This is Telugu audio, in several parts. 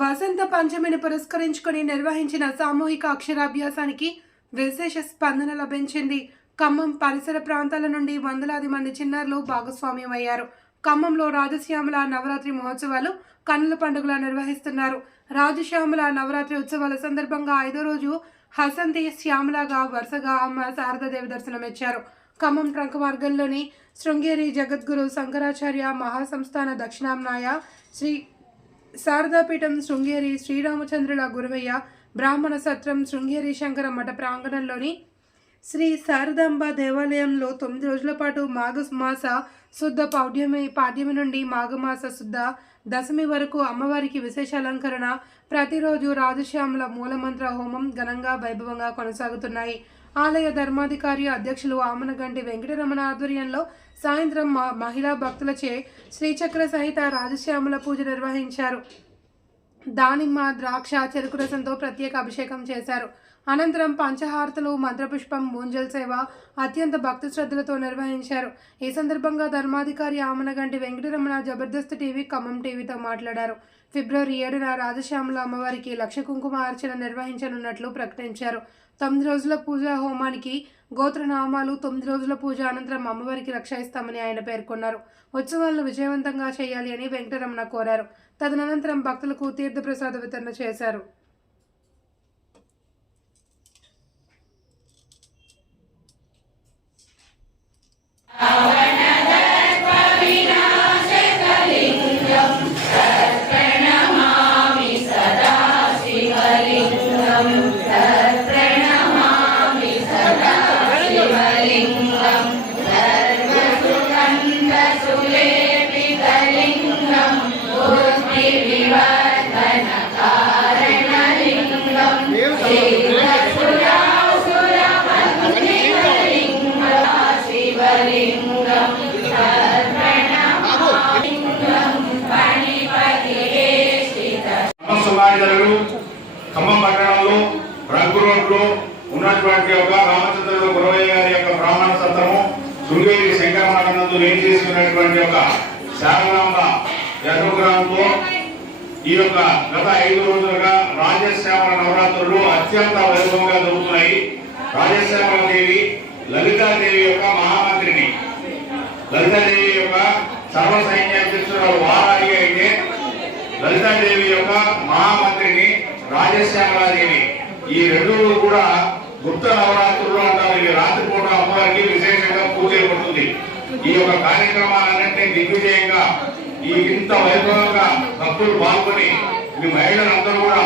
వసంత పంచమిని పురస్కరించుకొని నిర్వహించిన సామూహిక అక్షరాభ్యాసానికి విశేష స్పందన లభించింది. ఖమ్మం పరిసర ప్రాంతాల నుండి వందలాది మంది చిన్నారులు భాగస్వామ్యమయ్యారు. ఖమ్మంలో రాజశ్యామల నవరాత్రి మహోత్సవాలు కన్నుల పండుగలా నిర్వహిస్తున్నారు. రాజశ్యామల నవరాత్రి ఉత్సవాల సందర్భంగా ఐదో రోజు హసంతి శ్యామలాగా వరుసగా అమ్మ శారదాదేవి దర్శనమిచ్చారు. ఖమ్మం ట్రంక్ మార్గంలోని శృంగేరి జగద్గురు శంకరాచార్య మహాసంస్థాన దక్షిణాంనాయ శ్రీ శారదాపీఠం శృంగేరి శ్రీరామచంద్రుల గురవయ్య బ్రాహ్మణ సత్రం శృంగేరి శంకర మఠ ప్రాంగణంలోని శ్రీ శారదాంబ దేవాలయంలో తొమ్మిది రోజుల పాటు మాఘ మాస శుద్ధ పౌడ్యమి పాడ్యమి నుండి మాఘమాస శుద్ధ దశమి వరకు అమ్మవారికి విశేష అలంకరణ. ప్రతిరోజు రాజశ్యాముల మూలమంత్ర హోమం ఘనంగా వైభవంగా కొనసాగుతున్నాయి. ఆలయ ధర్మాధికారి అధ్యక్షులు ఆమనగంటి వెంకటరమణ ఆధ్వర్యంలో సాయంత్రం మ- మహిళా భక్తులచే శ్రీచక్ర సహిత రాజశ్యాముల పూజ నిర్వహించారు. దానిమ్మ ద్రాక్ష చెరుకు రసంతో ప్రత్యేక అభిషేకం చేశారు. అనంతరం పంచహారతలు మంత్రపుష్పం మూంజల్ సేవ అత్యంత భక్తి శ్రద్ధలతో నిర్వహించారు. ఈ సందర్భంగా ధర్మాధికారి ఆమనగంటి వెంకటరమణ జబర్దస్త్ టీవీ ఖమ్మం టీవీతో మాట్లాడారు. ఫిబ్రవరి ఏడున రాజశ్యామల అమ్మవారికి లక్ష కుంకుమ అర్చన నిర్వహించనున్నట్లు ప్రకటించారు. తొమ్మిది రోజుల పూజ హోమానికి గోత్రనామాలు తొమ్మిది రోజుల పూజ అనంతరం అమ్మవారికి రక్ష ఇస్తామని ఆయన పేర్కొన్నారు ఉత్సవాలను విజయవంతంగా చేయాలి అని వెంకటరమణ కోరారు తదనంతరం భక్తులకు తీర్థప్రసాద వితరణ చేశారు Oh. సమాజాలు ఖమ్మం పట్టణంలో రంగు రోడ్లో ఉన్నటువంటి ఒక రామచంద్రుడు గురవయ్య గారి యొక్క బ్రాహ్మణ సత్రము శృంగేరి శంకరమఠనందు నేను చేసుకున్నటువంటి ఒక శారదాంబ గర్భగ్రహంతో ఈ యొక్క గత ఐదు రోజులుగా రాజశ్యామ నవరాత్రులు అత్యంత వైభవంగా జరుగుతున్నాయి. రాజశ్యామల దేవి లలితాదేవి యొక్క మహామంత్రిని. లలితాదేవి యొక్క సర్వ సైన్యాధ్యక్షురాలు వారాహి అయితే లలితాదేవి యొక్క మహామంత్రిని రాజశ్యామలాదేవి. ఈ రెండు కూడా గుప్త నవరాత్రులు అంటారు. ఇవి రాత్రిపూట అమ్మవారికి విశేషంగా పూజ పడుతుంది ఈ యొక్క కార్యక్రమాలన్నింటినీ దిగ్విజయంగా ఈ ఇంత వైభవంగా భక్తులు పాల్గొని మీ మహిళలందరూ కూడా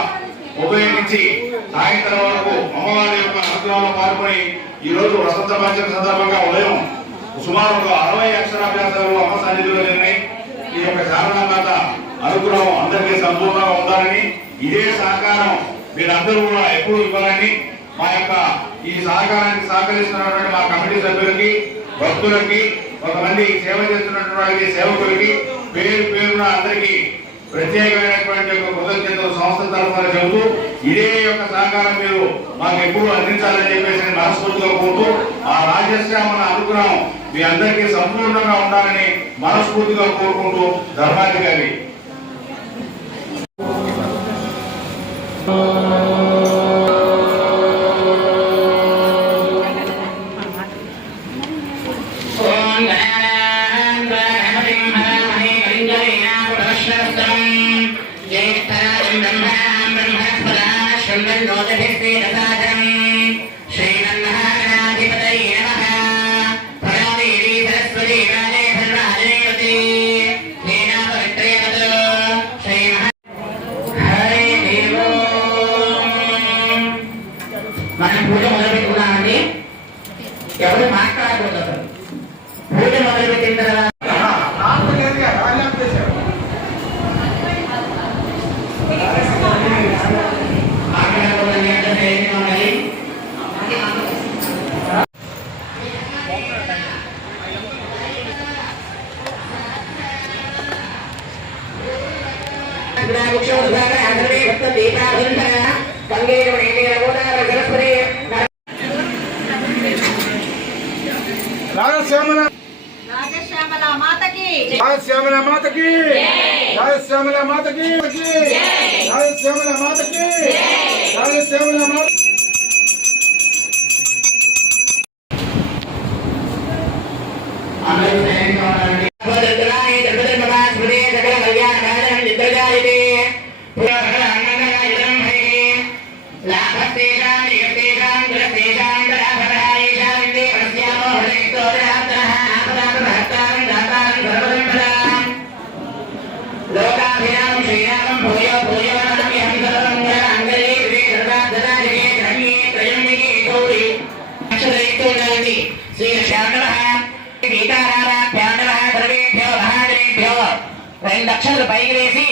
ఉపయోగించి సాయంత్రం వరకు అమ్మవారి యొక్క అనుగ్రహంలో పాల్గొని ఈ రోజు వసంత పంచమి సందర్భంగా ఉదయం సుమారు ఒక అరవై అక్షరాభ్యాసాలు అమ్మ సన్నిధిలో జరిగినాయి. ఈ యొక్క శారదామాత అనుగ్రహం అందరికీ సంపూర్ణంగా ఉండాలని. ఇదే సహకారం మీరందరూ కూడా ఎప్పుడు ఇవ్వాలని మా యొక్క ఈ సహకారానికి సహకరిస్తున్నటువంటి మా కమిటీ సభ్యులకి భక్తులకి కొంతమంది సేవ చేస్తున్నటువంటి సేవకులకి పేరు పేరున అందరికీ ప్రత్యేకమైనటువంటి ఒక కృతజ్ఞత సంస్థ తరఫున చెబుతూ ఇదే యొక్క సహకారం మీరు మాకు ఎప్పుడు అందించాలని చెప్పేసి మనస్ఫూర్తిగా కోరుతూ ఆ రాజశ్యామల అనుగ్రహం మీ అందరికీ సంపూర్ణంగా ఉండాలని మనస్ఫూర్తిగా కోరుకుంటూ ధర్మాధికారి ఓం గణానాం గణపతిం హరామహే కలింగరేణాపదశ్రస్తం రాజశ్యామల. మాతకి. రాజశ్యామల మాతకి. రాజశ్యామల మాతకి. రాజశ్యామల మాతకి. రాజశ్యామల మాత అందరూ సైలెంట్గా లక్షలు అక్షరాలు పైకి వేసి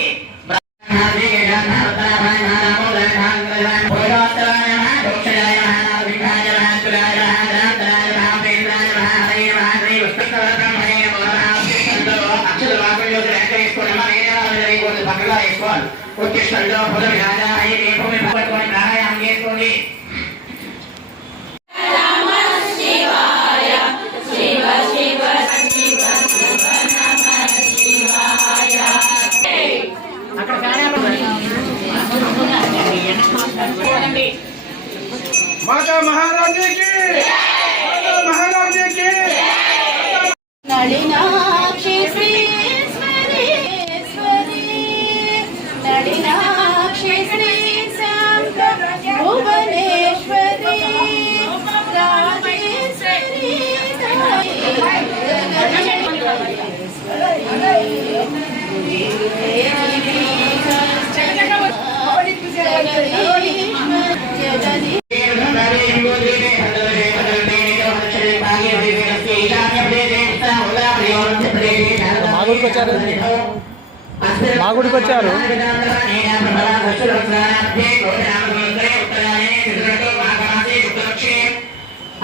ఉత్తిష్టంలో భుజం రాజా మాగుడికి వచ్చారు మాగుడికి వచ్చారు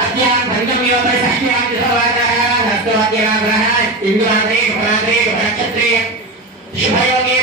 మా గుడికి వచ్చారు శుభయోగే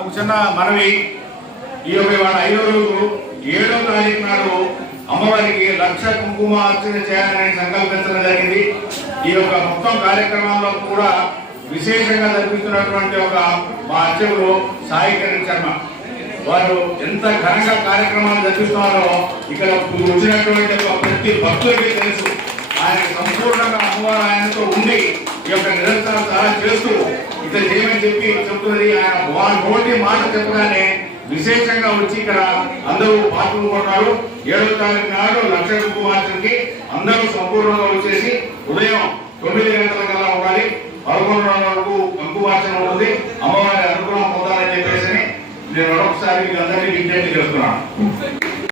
ఒక చిన్న మనవి. ఈ యొక్క ఇవాళ ఐదో రోజు ఏడో తారీఖు నాడు అమ్మవారికి లక్ష కుంకుమ అర్చన చేయాలని సంకల్పించడం జరిగింది. ఈ యొక్క మొత్తం కార్యక్రమాల్లో కూడా విశేషంగా జరిపిస్తున్నటువంటి ఒక మా అర్చకులు సాయి కిరణ్ శర్మ. వారు ఎంత ఘనంగా కార్యక్రమాలు జరిపిస్తున్నారో ఇక్కడ వచ్చినటువంటి ప్రతి భక్తులకి తెలుసు. ఆయన సంపూర్ణంగా అమ్మవారు ఆయనతో ఉండి ఈ యొక్క నిరంతరం చాలా చేస్తూ ఇతను చేయమని చెప్పి చెప్తున్నది. ఆయన వారి నోటి మాట చెప్పగానే విశేషంగా వచ్చి ఇక్కడ అందరూ పాటలు కొన్నారు ఏడవ తారీఖు నాడు లక్ష కుమార్తెకి అందరూ సంపూర్ణంగా వచ్చేసి ఉదయం తొమ్మిది గంటల కల్లా ఉండాలి. పదకొండు వరకు అంకుమార్చన ఉంటుంది. అమ్మవారి అనుగ్రహం పొందాలని చెప్పేసి నేను మరొకసారి అందరికీ విజ్ఞప్తి చేస్తున్నాను.